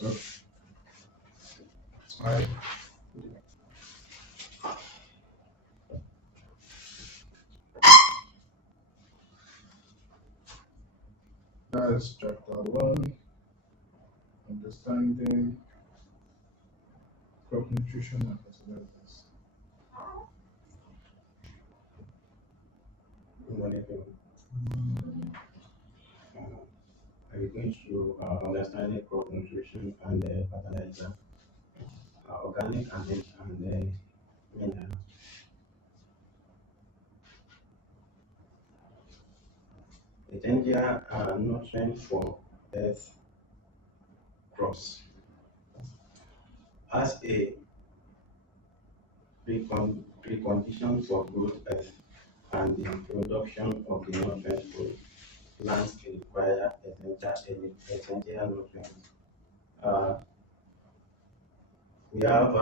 So, I that's chapter 1, understanding crop nutrition and fertilizers. Good morning, everyone. Are we going to understanding crop nutrition and fertilizer, organic and mineral. Essential nutrients for earth crops as a precondition for growth earth and the production of the nutrients for plants require essential nutrients. Uh, we have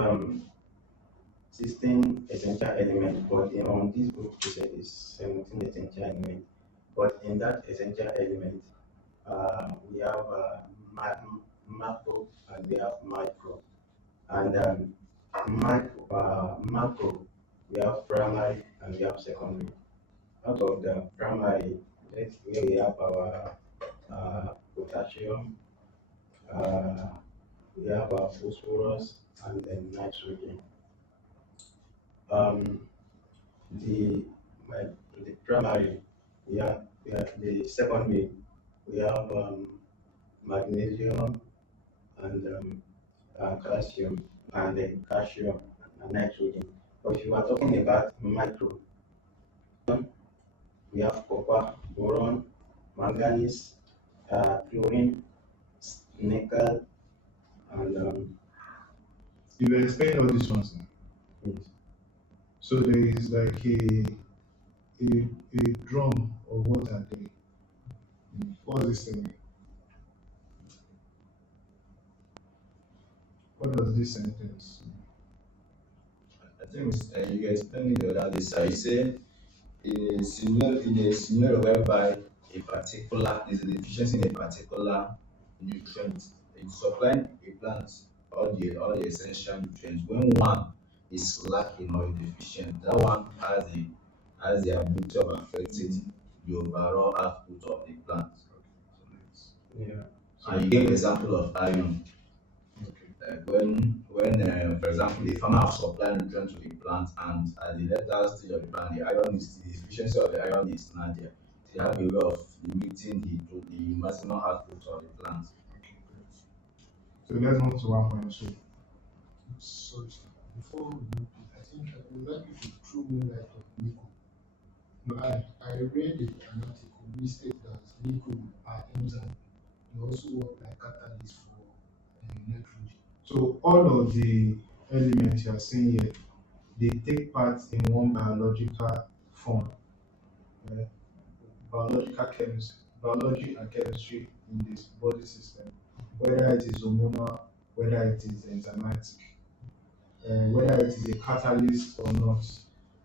16 essential elements, but on this book we said is 17 essential elements. But in that essential element, we have macro and we have micro. And macro, we have primary and we have secondary. Out of the primary, that's where we have our potassium, uh, we have our phosphorus, and then nitrogen. Um, the the primary, we have the secondary, we have magnesium and calcium and then calcium and nitrogen. But if you are talking about micro, we have copper, boron, manganese, chlorine, nickel, and You will explain all these ones now. yes. So there is like a drum of water there. What is this thing? What does this sentence mean? I think you explained it the other day. So you say in a scenario whereby a particular is a deficiency in a particular nutrient, in supplying a plant all the essential nutrients. When one is lacking or deficient, that one has the ability of affecting the overall output of the plant. Yeah. And you gave example of iron. Okay. When for example the farmer have supplied nutrients to the plant and at the later stage of the plant the efficiency of the iron is not there. They have a way of limiting the maximum output of the plant. Okay, great. So let's move to 1.2. Sorry, sir. Before we move, I think I would like you to throw more light on nickel. No, I read an article which states that nickel are enzyme. They also work like catalyst for nitrogen. So all of the elements you are seeing here, they take part in one biological form. uh, biology and chemistry in this body system, whether it is hormonal, whether it is enzymatic, whether it is a catalyst or not,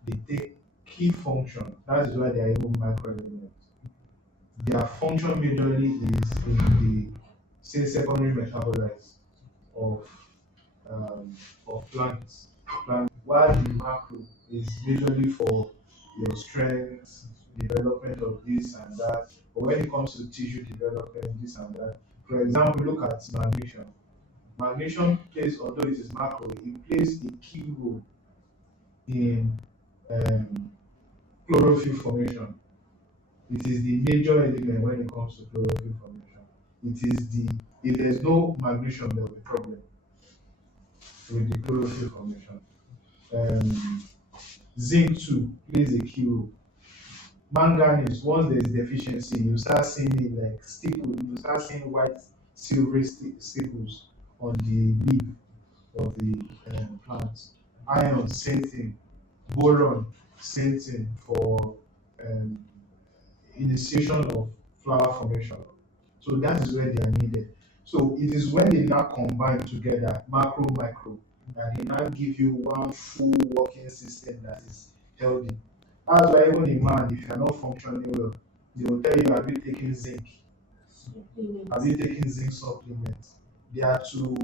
they take key function. That is why they are even microelements. Their function majorly is in the say secondary metabolites of plants. While the macro is majorly for your strength, development of this and that. But when it comes to tissue development, this and that, for example, look at magnesium. Magnesium plays, although it is macro, it plays a key role in um, chlorophyll formation. It is the major element when it comes to chlorophyll formation. It is the if there's no magnesium, there will be problem with the chlorophyll formation. Um, Zinc too plays a key role. Manganese, once there is deficiency, you start seeing it like stipple, you start seeing white silvery stipples on the leaf of the plant. Iron, same thing. Boron, same thing for um, initiation of flower formation. So that is where they are needed. So it is when they now combine together, macro, micro, that they now give you one full working system that is healthy. That's why even a man, if you are not functioning well, they will tell you, have you taken zinc? Have you taken zinc supplements? They are to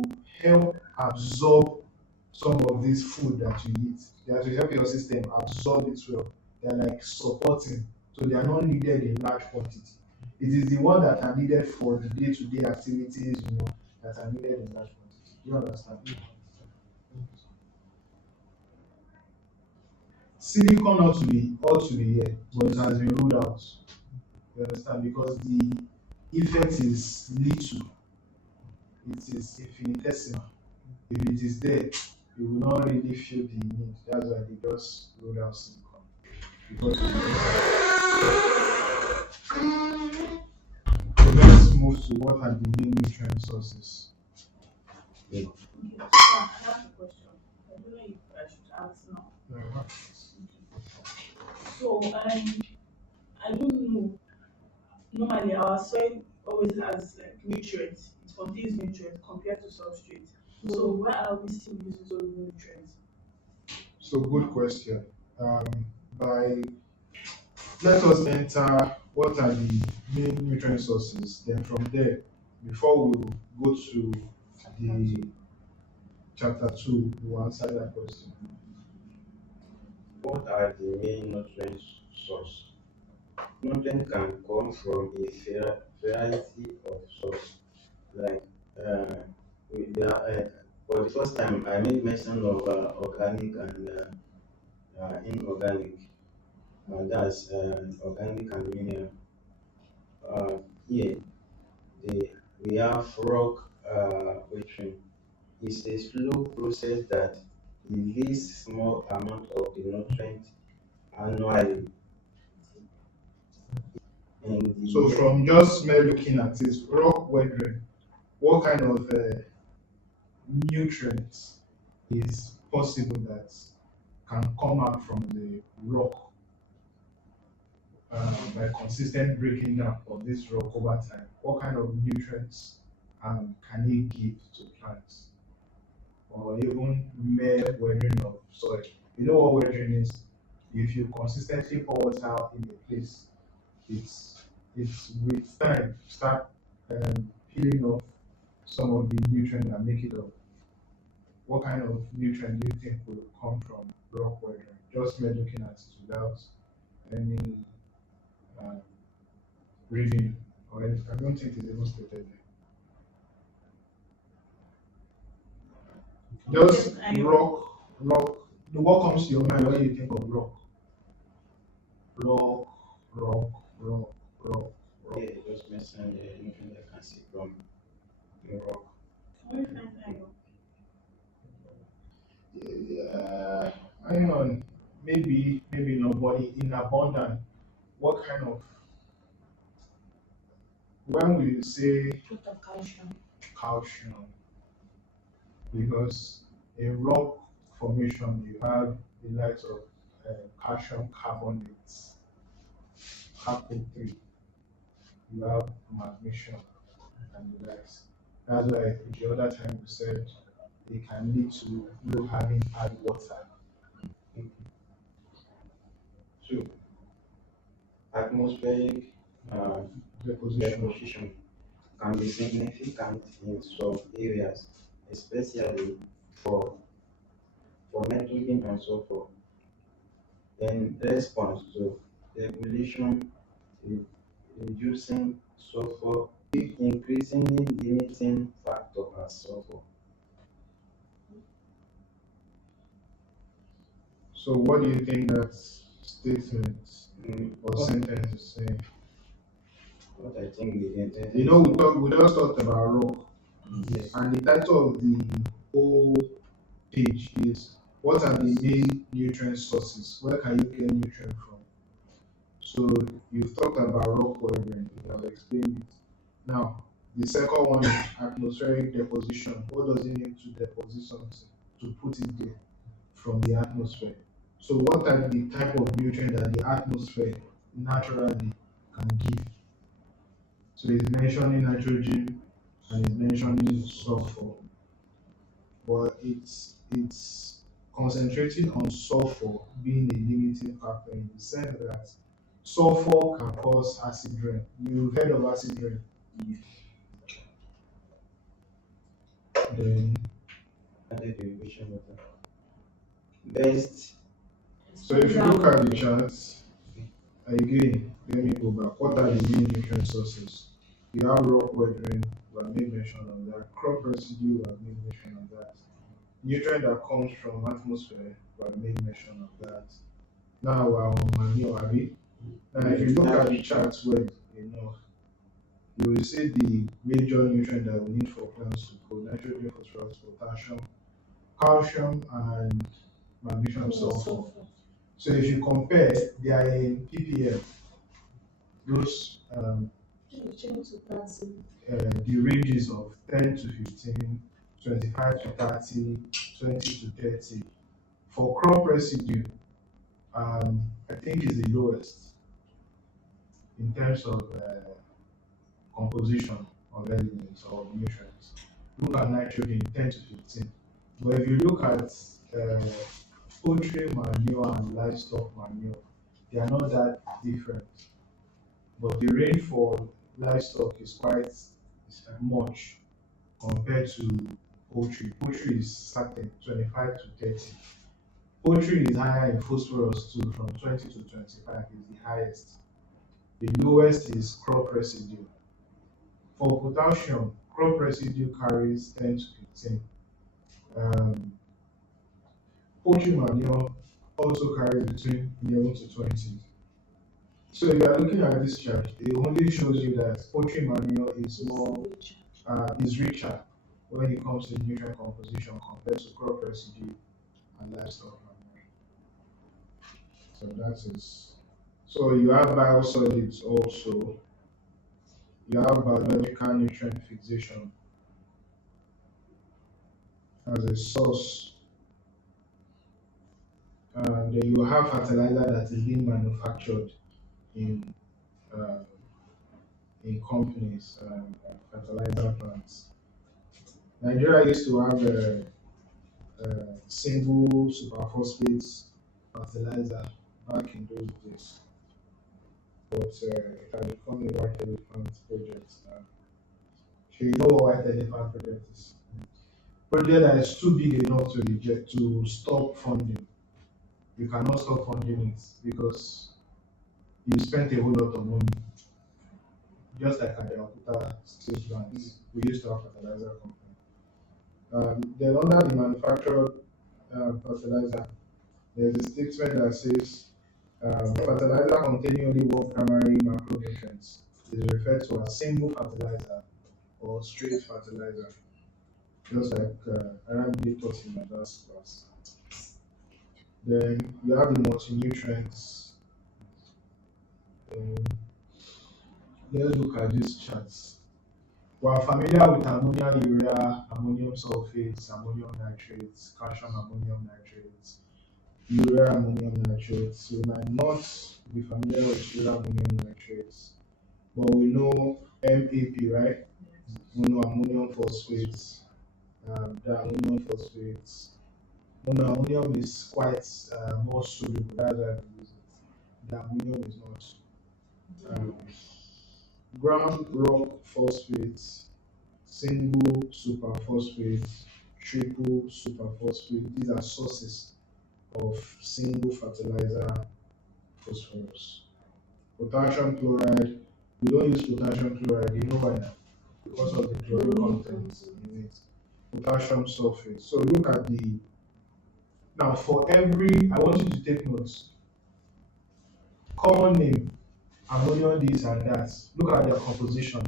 help absorb some of this food that you eat. They are to help your system absorb it well. They are like supporting, so they are not needed in large quantity. It is the one that are needed for the day-to-day activities, that are needed in large quantity. Do you understand? Silicon ought to be here, but it has been ruled out. You understand? Because the effect is little. It is infinitesimal. If it is there, you will not really feel the need. That's why they just ruled out silicon. Because so let's move to what are the main nutrient sources. Yeah. Okay, so I have a question. I don't know if I should ask now. Uh, So I don't know. Normally, our soil always has like nutrients. It contains nutrients compared to substrate. So why are we still using those nutrients? So good question. Um, by Let us enter what are the main nutrient sources. Then from there, before we go to the chapter two, we'll answer that question. What are the main nutrient source? Nutrient can come from a variety of source. Like for the first time, I made mention of organic and inorganic. That's organic and mineral. Here, the, we have rock wetering. It's a slow process that release small amount of the nutrient annually in the So year. from just mere looking at it, rock weathering, what kind of nutrients is possible that can come out from the rock by consistent breaking down of this rock over time? What kind of nutrients can it give to plants? Or even mere weathering of soil. You know what weathering is? If you consistently pour water in a place, it's it's with time start peeling off some of the nutrients that make it up. What kind of nutrient do you think will come from rock weathering? Just me looking at it without any uh, reading or anything. I don't think it's even stated there. Yes, Just I know. rock. What comes to your mind when you think of rock? Rock, rock, rock, rock, rock. Yeah, just mention the nutrient that can see from the rock. Can we find iron? Yeah, iron, maybe not, but in abundance. What kind of, when we say What of calcium? calcium, because in rock formation you have the likes of calcium carbonate, CaCO3, you have magnesium and the likes. That's why the other time we said it can lead to you having hard water. Two, atmospheric uh, Deposition. deposition can be significant in some areas, especially for, for nitrogen and sulfur. In response to evolution, re- reducing sulfur, increasingly limiting factor as sulfur. So what do you think that statement or What, sentence is saying? what I think the intent You is, know, we just talked about rock, yes, and the title of the whole page is what are the main nutrient sources? Where can you get nutrient from? So you've talked about rock weathering, you have explained it. Now, the second one is atmospheric deposition. What does it mean to deposit something? To put it there from the atmosphere. So what are the type of nutrient that the atmosphere naturally can give? So it's mentioning nitrogen and it's mentioning sulfur, but it's concentrating on sulfur being a limiting factor in the sense that sulfur can cause acid rain. You've heard of acid rain. Then, added derivation water. Best. so if you look at the Example. charts, again, let me go back. What are the main nutrient sources? You have rock weathering, we have made mention of that. Crop residue, we have made mention of that. Nutrient that comes from atmosphere, we have made mention of that. Now we're on manure, abi? Now if you look at the charts well enough, you will see the major nutrient that we need for plants to grow: nitrogen, phosphorus, potassium, calcium, and magnesium sulfur. So if you compare, they are in ppm. Those the ranges of 10 to 15, 25 to 30, 20 to 30. For crop residue, I think is the lowest in terms of composition of elements or nutrients. Look at nitrogen, 10 to 15. But if you look at uh, poultry manure and livestock manure, they are not that different. But the range for livestock is quite much compared to poultry. Poultry is certain 25 to 30. Poultry is higher in phosphorus too, from 20 to 25 is the highest. The lowest is crop residue. For potassium, crop residue carries 10 to 15. Um, Poultry manure also carries between 11 to 20. So if you are looking at this chart, it only shows you that poultry manure is richer when it comes to nutrient composition compared to crop residue and livestock manure. So that is. So you have biosolids also. You have biological nutrient fixation as a source, and then you have fertilizer that is being manufactured in uh, companies, fertilizer plants. Nigeria used to have a single superphosphate fertilizer back in those days, but it has become a white elephant project now. So you know what white elephant project is? Project that is too big enough to reject to stop funding. You cannot stop funding it because you spent a whole lot of money. Just like at the Alberta steel plants, we used to have fertilizer company. Then under the manufactured fertilizer, there's a statement that says fertilizer containing only one primary macronutrients is referred to as single fertilizer or straight fertilizer, just like around the taught in advanced class. Then you have the multi-nutrients. Um, let's look at these charts. We are familiar with ammonia, urea, ammonium sulfates, ammonium nitrates, calcium ammonium nitrates, urea ammonium nitrates. We might not be familiar with urea ammonium nitrates, but we know MAP, right? We know ammonium phosphates, the ammonium phosphates. Monoammonium is quite more soluble, that's why we use it. The ammonium is not. Um, ground rock phosphates, single superphosphate, triple superphosphate. These are sources of single fertilizer phosphorus. Potassium chloride, we don't use potassium chloride, you know why now? Because of the chlorine content in it. Potassium sulfate. So look at the, now for every, I want you to take notes. Common name, ammonium this and that. Look at their composition.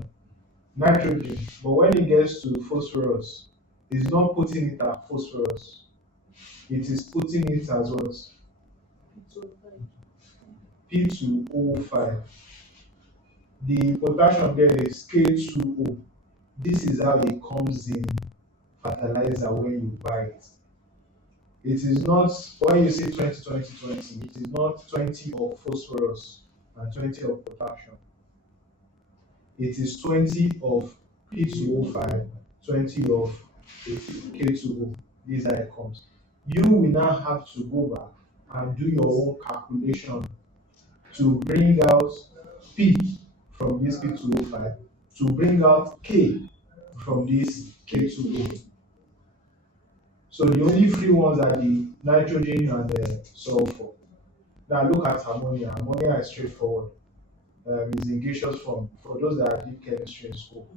Nitrogen, but when it gets to phosphorus, it's not putting it at phosphorus. It is putting it as what? P2O5. The potassium there is K2O. This is how it comes in fertilizer when you buy it. It is not, when you say 20, 20, 20, it is not 20 of phosphorus and 20 of potassium. It is 20 of P2O5, 20 of K2O. These are it comes. You will now have to go back and do your own calculation to bring out P from this P2O5, to bring out K from this K2O. So the only free ones are the nitrogen and the sulfur. Now look at ammonia. Ammonia is straightforward. It's in gaseous form. For those that did chemistry in school,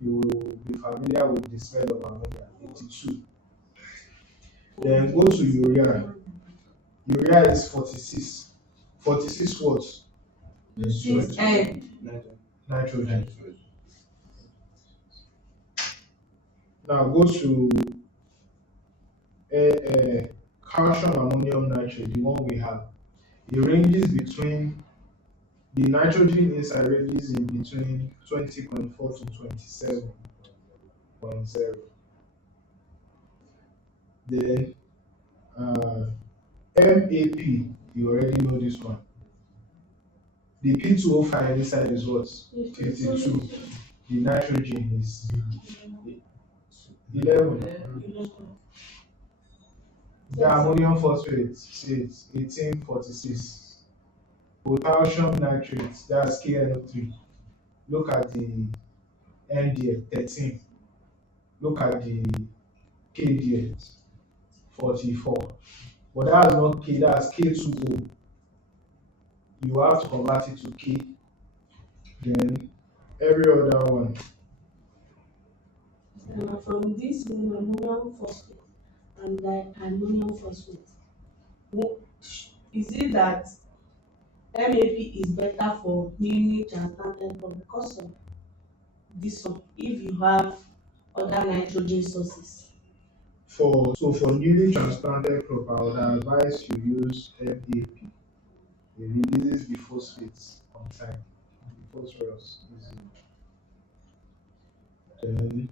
you will be familiar with the smell of ammonia, 82. Then go to urea. Urea is 46. 46 what? Since Nitrogen. Now go to calcium ammonium nitrate, the one we have. It ranges between the nitrogen inside ranges in between 20.4 to 27.0. Then uh, MAP, you already know this one. The P2O5 inside is what? 52. The nitrogen is 11. The ammonium phosphate says 1846. Potassium nitrate, that's KNO3. Look at the N there, 13. Look at the K there, 44. But that's not K, that's K2O. You have to convert it to K. Then every other one. from this ammonium phosphate and ammonium phosphate, is it that MAP is better for newly transplanted crop because of this one if you have other nitrogen sources? For newly transplanted crop, I would advise you use MAP. It releases the phosphates on time, the phosphorus easily. Then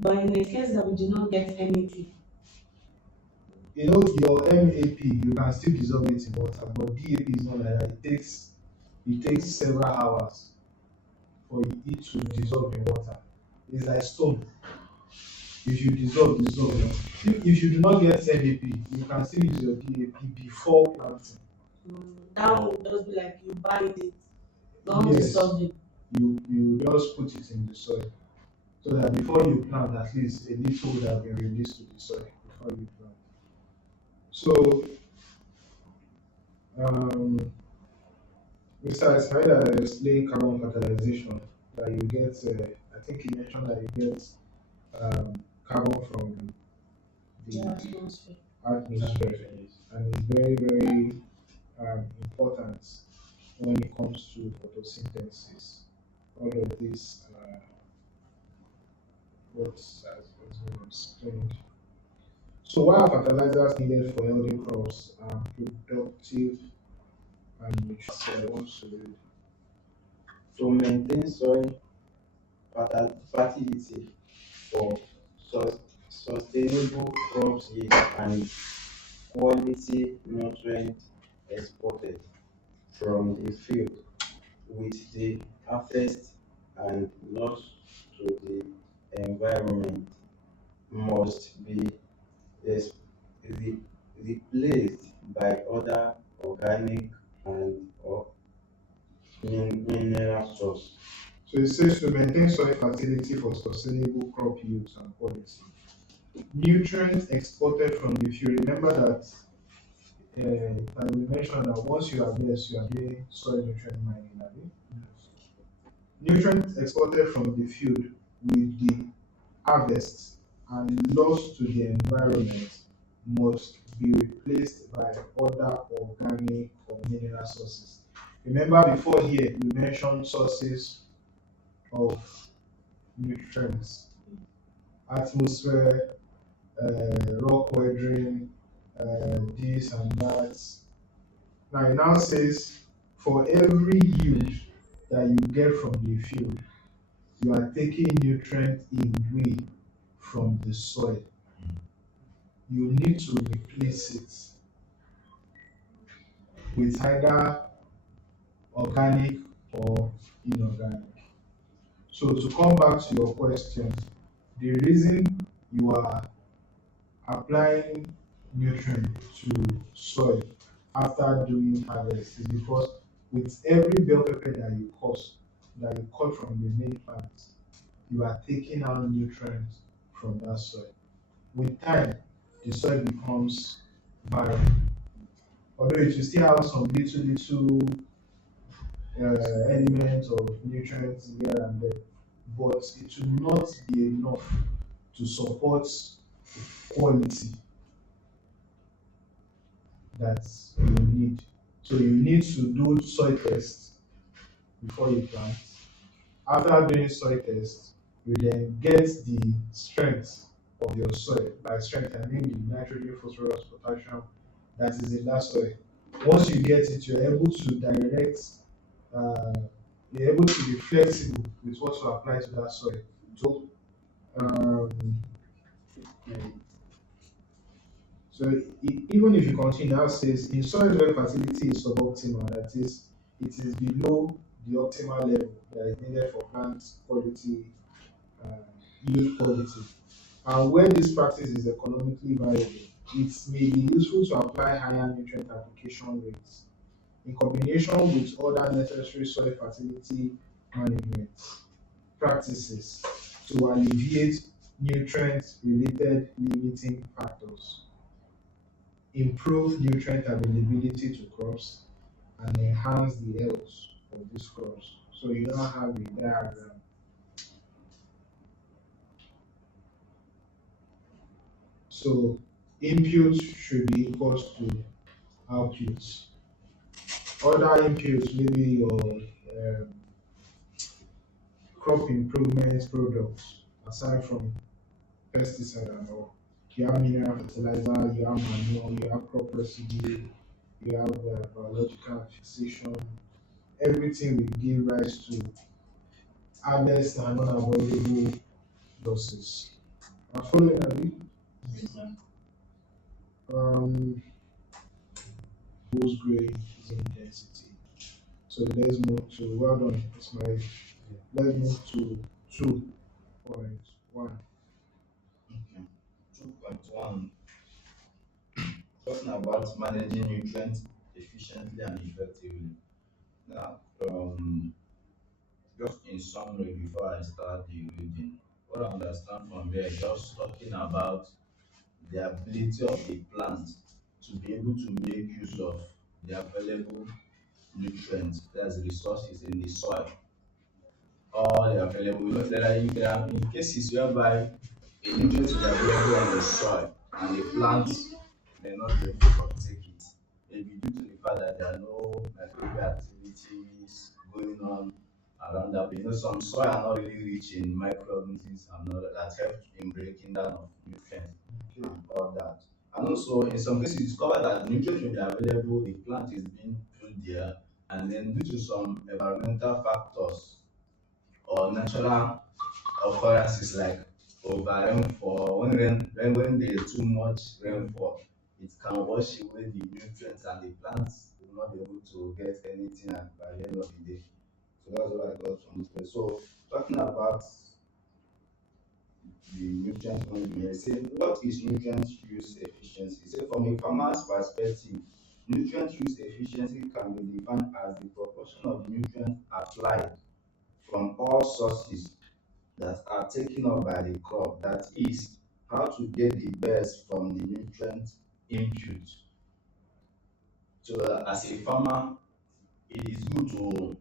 But in the case that we do not get MAP, you know your MAP, you can still dissolve it in water, but DAP is not like that. It takes several hours for it to dissolve in water. It's like stone. If you dissolve. If you do not get MAP, you can still use your DAP before planting. that one will just be like you bind it, don't Yes, dissolve it. you just put it in the soil so that before you plant, at least a little would have been released to the soil before you plant. So, Mr. Ismail explained carbon fertilization that you get. I think he mentioned that you get carbon from the Yeah, atmosphere. atmosphere, and it's very, very important when it comes to photosynthesis. All of this, what's been explained. So, why are fertilizers needed for healthy crops and productive and nutritious? I want to read. To maintain soil fertility for sustainable crops yield and quality nutrients exported from the field with the harvest and loss to the environment must be res- re- replaced by other organic and or mineral source. So, it says to maintain soil fertility for sustainable crop yields and quality. Nutrients exported from the field. Remember that as we mentioned that once you harvest, you are doing soil nutrient mining. Abi? Nutrients exported from the field with the harvest and lost to the environment must be replaced by other organic or mineral sources. Remember before here we mentioned sources of nutrients, atmosphere, rock weathering, this and that. Now it now says for every yield that you get from the field, you are taking nutrient away from the soil. You need to replace it with either organic or inorganic. So to come back to your question, the reason you are applying nutrient to soil after doing harvest is because with every bell pepper that you cut from the main plant, you are taking out nutrients from that soil. With time, the soil becomes barren. Although it will still have some little elements of nutrients here and there, but it will not be enough to support quality that you need. So you need to do soil tests before you plant. After doing soil tests, you then get the strength of your soil. By strength, I mean the nitrogen, phosphorus, potassium that is in that soil. Once you get it, you're able to direct, uh, you're able to be flexible with what to apply to that soil. So, um, even if you continue, now says in soil where fertility is suboptimal, that is, it is below the optimal level that is needed for plant quality, uh, yield quality. And where this practice is economically viable, it may be useful to apply higher nutrient application rates in combination with other necessary soil fertility management practices to alleviate nutrient-related limiting factors, improve nutrient availability to crops, and enhance the health of these crops. So you now have a diagram. So inputs should be equal to outputs. Other inputs, maybe your crop improvement products, aside from pesticide and all. You have mineral fertilizer, you have manure, you have crop residue, you have biological fixation. Everything will give rise to harvest and unavoidable losses. Following Abi, um, post grade density. So let's move to, well done, Ismail. Let's move to 2.1. Okay. 2.1, talking about managing nutrients efficiently and effectively. Now, just in summary, before I start the reading, what I understand from here, just talking about the ability of the plant to be able to make use of the available nutrients, that's resources in the soil, all the available. There are in cases whereby a nutrient is available on the soil and the plant may not be able to uptake it. Maybe due to the fact that there are no microbial activities going on around that. But some soil are not really rich in microorganisms and all that help in breaking down of nutrients and all that. And also, in some cases, you discover that nutrients will be available, the plant is being put there, and then due to some environmental factors or natural occurrences like over rainfall, when there is too much rainfall, it can wash away the nutrients and the plants will not be able to get anything by the end of the day. So that's what I got from this place. So talking about the nutrient management, say what is nutrient use efficiency? Say from a farmer's perspective, nutrient use efficiency can be defined as the proportion of the nutrient applied from all sources that are taken up by the crop. That is, how to get the best from the nutrient input. So as a farmer, it is good to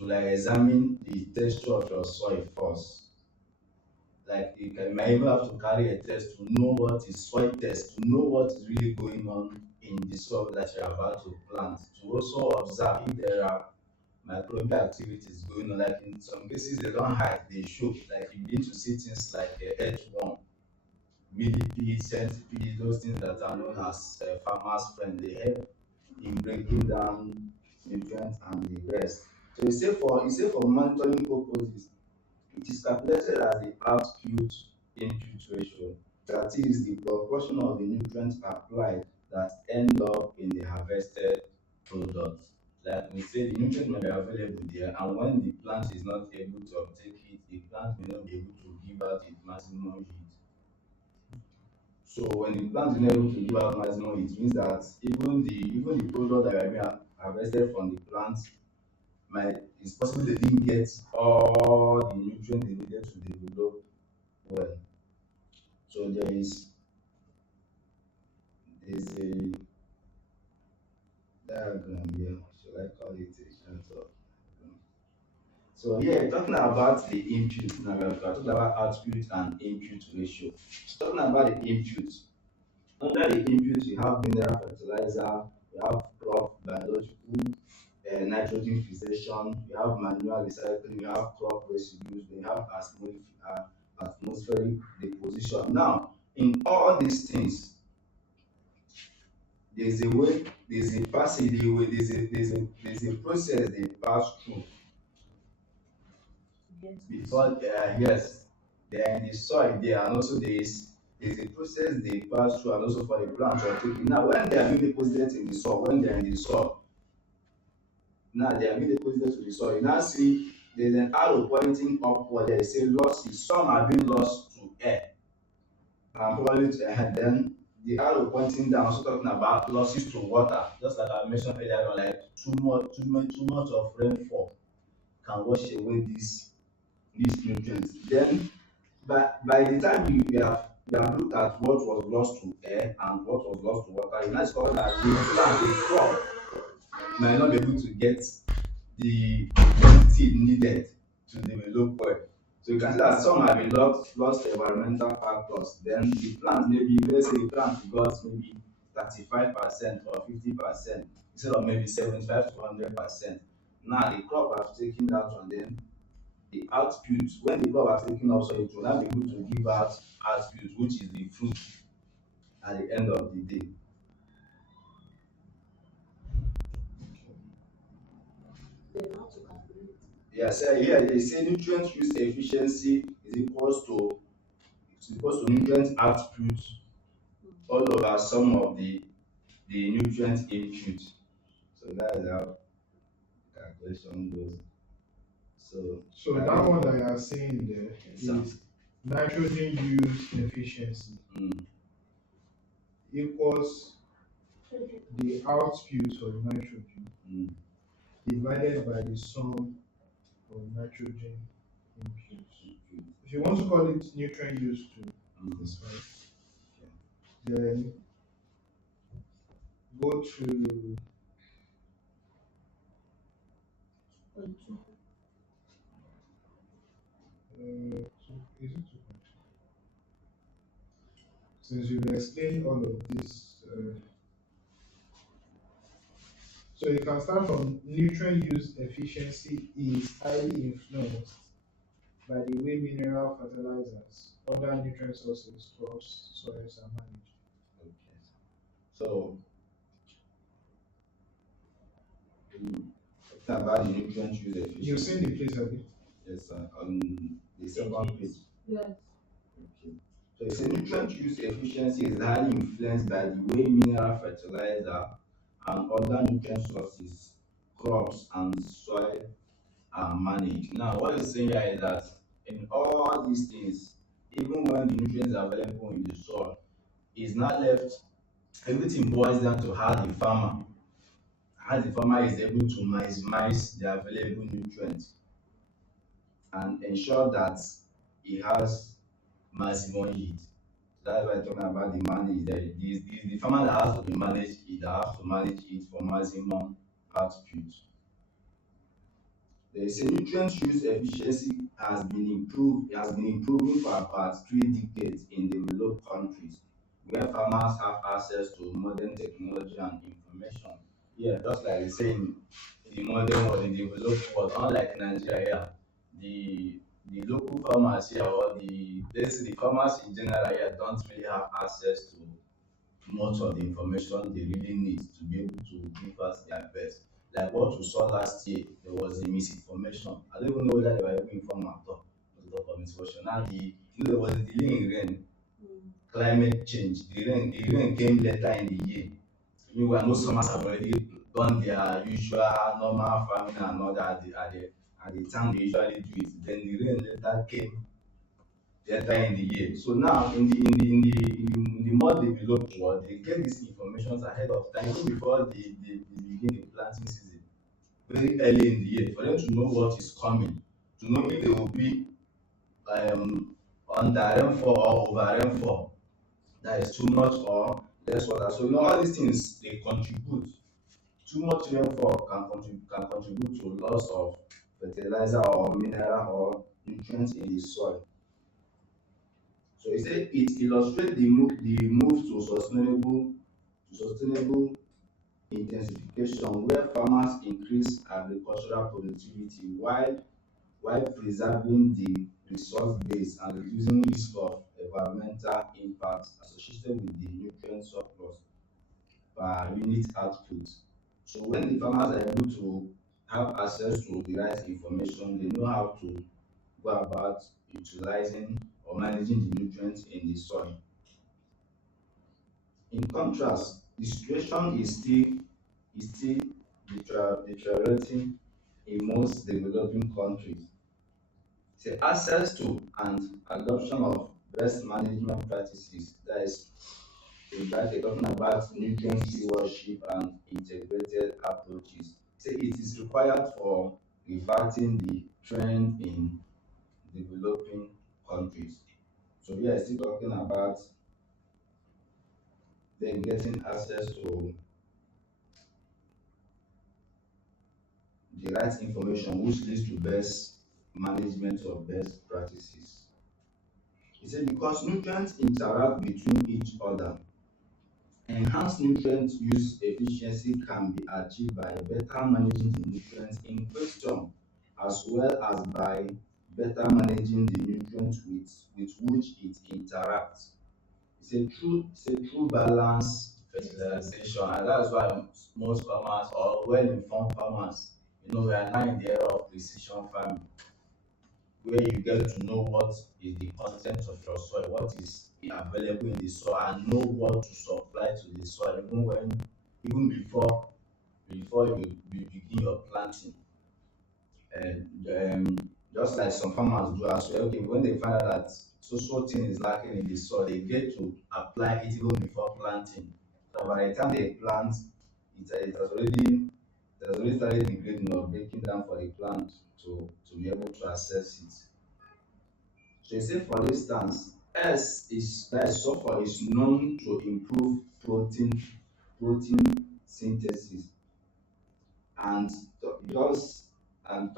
like examine the texture of your soil first. Like you might even have to carry a test to know what is soil test, to know what is really going on in the soil that you're about to plant. To also observe if there are microbial activities going on. Like in some cases, they don't hide, they show. Like you begin to see things like H1, millipede, centipede, those things that are known as farmers' friend. They help in breaking down nutrients and the rest. So you say for monitoring purposes, it is calculated as the output input ratio. That is the proportion of the nutrients applied that end up in the harvested product. Like we say, the nutrient may be available there, and when the plant is not able to uptake it, the plant may not be able to give out its maximum yield. So when the plant is not able to give out maximum, it means that even the product that are being harvested from the plant might it's possible they didn't get all the nutrients they needed to develop well. So there's a diagram here. Should I call it a chart of? So yeah, talking about the input now, we are talking about output and input ratio. Talking about the input, under the input you have mineral fertilizer, you have crop biological, nitrogen fixation, you have manual recycling, you have crop residues, you have atmospheric deposition. Now, in all these things, there's a way, there's a passage, there's a process they pass through before yes, they are in the soil there, and also there's a process they pass through, and also for the plant to take. Now, when they are being deposited in the soil, when they are in the soil, now they are being deposited to the soil. You now see there's an arrow pointing upward. There say losses. Some are being lost to air, and probably to air. Then the arrow pointing down, also talking about losses to water. Just like I mentioned earlier, like too much of rainfall can wash away these nutrients. Then by the time we have looked at what was lost to air and what was lost to water, you now discover that the crop might not be able to get the quantity needed to develop well. So you can see that some have been lost environmental factors. Then the plant, maybe let's say the plant got maybe 35% or 50% instead of maybe 75 to 100%. Now the crop has taken that one, then the output, when the crop has taken up, so it will not be able to give out output, which is the fruit at the end of the day. Yeah, so here they say nutrient use efficiency is equals to nutrient output all over sum of the nutrient input. So that is how the calculation goes. So So that one that you are saying there so, is nitrogen use efficiency mm, equals the output of nitrogen mm, divided by the sum of nitrogen inputs. input, If you want to call it nutrient use too, mm, it's fine. Then go to is it 2.2? Since you've explained all of this, so you can start from nutrient use efficiency is highly influenced by the way mineral fertilizers, other nutrient sources, crops, soils are managed. okay. So talking about the nutrient use You've efficiency. seen the place, have you? Yes, on the second page. Okay. So it says nutrient use efficiency is highly influenced by the way mineral fertilizer and other nutrient sources, crops, and soil are managed. Now, what it's saying here is that in all these things, even when the nutrients are available in the soil, it's not left, everything boils down to how the farmer is able to maximize the available nutrients and ensure that he has maximum yield. That's why I'm talking about the manage. The farmer that has to be managed it, that has to manage it for maximum output. They say nutrient use efficiency has been improving for about 3 decades in developed countries where farmers have access to modern technology and information. Yeah, just like they say in the modern world, in the developed world, unlike Nigeria, the local farmers here or the farmers in general here don't really have access to much of the information they really need to be able to give us their best. Like what we saw last year, there was the misinformation. I don't even know whether they were even informed at all. It was of misinformation. Now there was a delay in rain, climate change. The rain came later in the year. Meanwhile, most farmers have already done their usual normal farming and all that at the time they usually do it. Then the rain later came later in the year. So now in the more developed world, they get these information ahead of time, even before they begin the planting season, very early in the year, for them to know what is coming, to know if there will be um under rainfall or over rainfall. That is too much or less water. So all these things they contribute. Too much rainfall can contribute to loss of fertilizer or mineral or nutrients in the soil. So he said it illustrates the move to sustainable intensification where farmers increase agricultural productivity while preserving the resource base and reducing risk of environmental impacts associated with the nutrient surplus per unit output. So when the farmers are able to have access to the right information, they know how to go about utilizing or managing the nutrients in the soil. In contrast, the situation is still deteriorating in most developing countries. So access to and adoption of best management practices, that is that they're talking about nutrient stewardship and integrated approaches. So it is required for reverting the trend in developing countries. So we are still talking about them getting access to the right information which leads to best management of best practices. He said because nutrients interact between each other, enhanced nutrient use efficiency can be achieved by better managing the nutrients in question as well as by better managing the nutrients with which it interacts. It's a true balance fertilization, and that's why most farmers or well-informed farmers, we are now in the era of precision farming, where you get to know what is the content of your soil, what is available in the soil, and know what to supply to the soil even before you begin your planting. And just like some farmers do as well, okay, when they find out that so thing is lacking in the soil, they get to apply it even before planting. So by the time they plant, it has already started degrading or breaking down for the plant to be able to access it. So you say for instance, that is sulfur is known to improve protein synthesis and thus and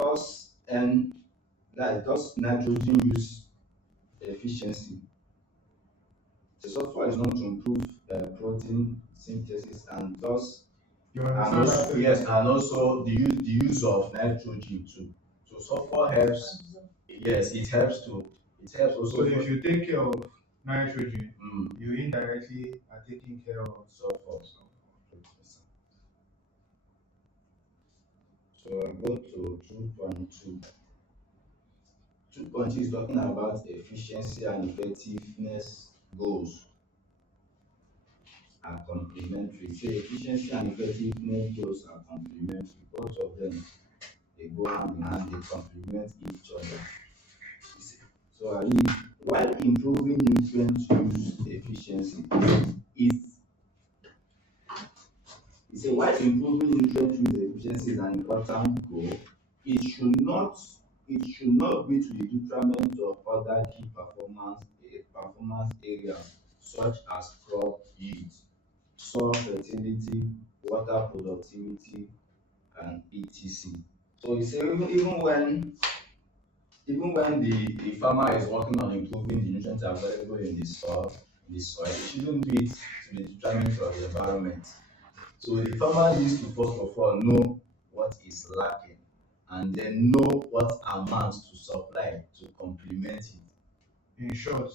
thus nitrogen use efficiency. The sulfur is known to improve protein synthesis and thus You and understand that also yes, statement? and also the use of nitrogen too. So sulfur helps. Yes, it helps So also if for you take care of nitrogen, mm, you indirectly are taking care of sulfur. sulfur. So I go to 2.2. 2.2 is talking about efficiency and effectiveness goals are complementary. So efficiency and effectiveness goals are complementary. Both of them they go hand in hand, they complement each other. So I read, while improving nutrient use efficiency is he said while improving nutrient use efficiency is an important goal, it should not it should not be to the detriment of other key performance areas such as crop yield, soil fertility, water productivity, and etc. So he said even when the farmer is working on improving the nutrients available in the soil, he shouldn't do it to the detriment of the environment. So the farmer needs to first of all know what is lacking and then know what amounts to supply to complement it. In short,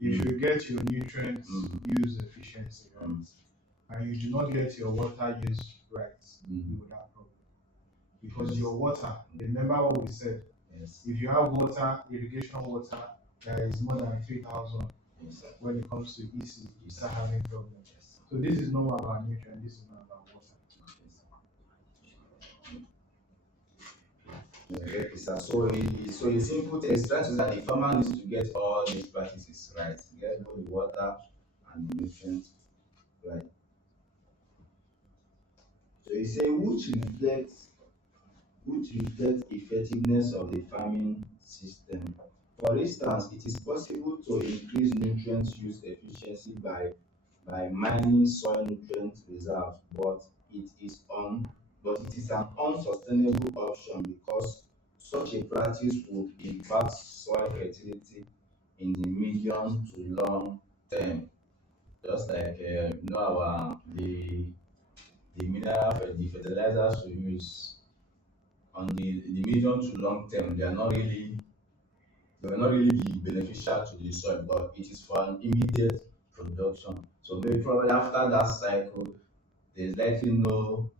if Mm, you get your nutrients mm, use efficiency right, mm, and you do not get your water use right, you mm. will have problem. Because your water, remember what we said, Yes, if you have water, irrigation water, that is more than 3,000, yes, when it comes to EC, you start having problems. yes, So this is not about nutrient, this is not about water. yes. Okay, sir. So in simple terms, trying to say that the farmer needs to get all these practices right, get both the water and the nutrients right. So he say which reflects effectiveness of the farming system. For instance, it is possible to increase nutrient use efficiency by mining soil nutrient reserves, but it is an unsustainable option because such a practice would impact soil fertility in the medium to long term. Just like our the fertilizers we use on the medium to long term, they will not really be beneficial to the soil, but it is for an immediate production. So maybe probably after that cycle, there's likely no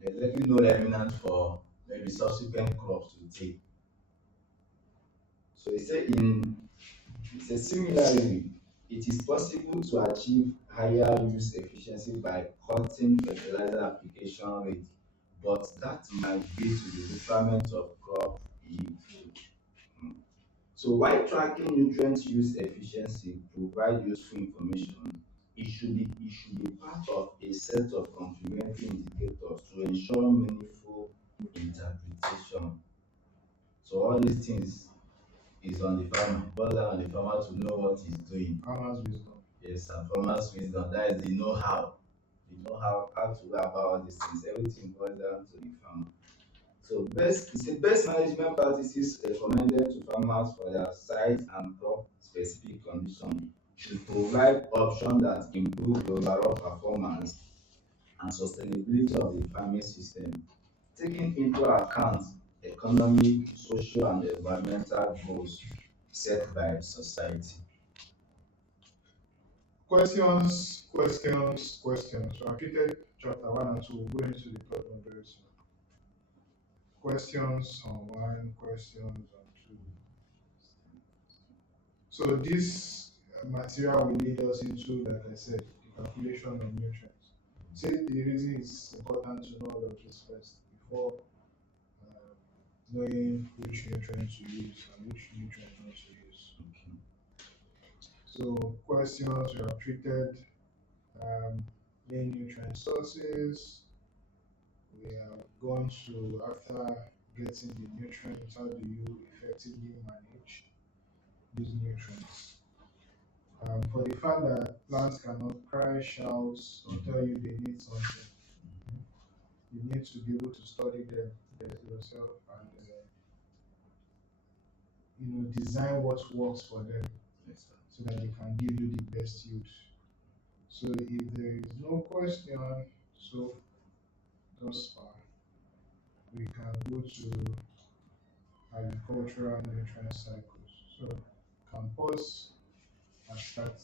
there's likely no remnant for maybe subsequent crops to take. So he said similarly, it is possible to achieve higher use efficiency by cutting fertilizer application rate, but that might lead to the detriment of crop yield. So while tracking nutrient use efficiency provide useful information, it should be part of a set of complementary indicators to ensure meaningful interpretation. So all these things is on the farmer, boils down on the farmer to know what he's doing. Farmers wisdom. Yes, and farmer's wisdom. That is the know-how. The know-how how to go about all these things. Everything boils down to the farmer. So best management practices recommended to farmers for their site and crop specific conditions to provide options that improve the overall performance and sustainability of the farming system, taking into account economic, social, and environmental goals set by society. Questions. So I treated chapter 1 and 2. We'll go into the third one very soon. Questions on 1, questions on 2. So this material will lead us into, like I said, the calculation of nutrients. See, the reason it's important to know all of this first before uh, knowing which nutrient to use and which nutrient not to use. So questions we have treated, main nutrient sources. We have gone to, after getting the nutrients, how do you effectively manage these nutrients? For the fact that plants cannot cry, shout, or tell you they need something, you need to be able to study them yourself and design what works for them so that they can give you the best yield. So if there is no question so thus far, we can go to agricultural nutrient cycles. So can pause and start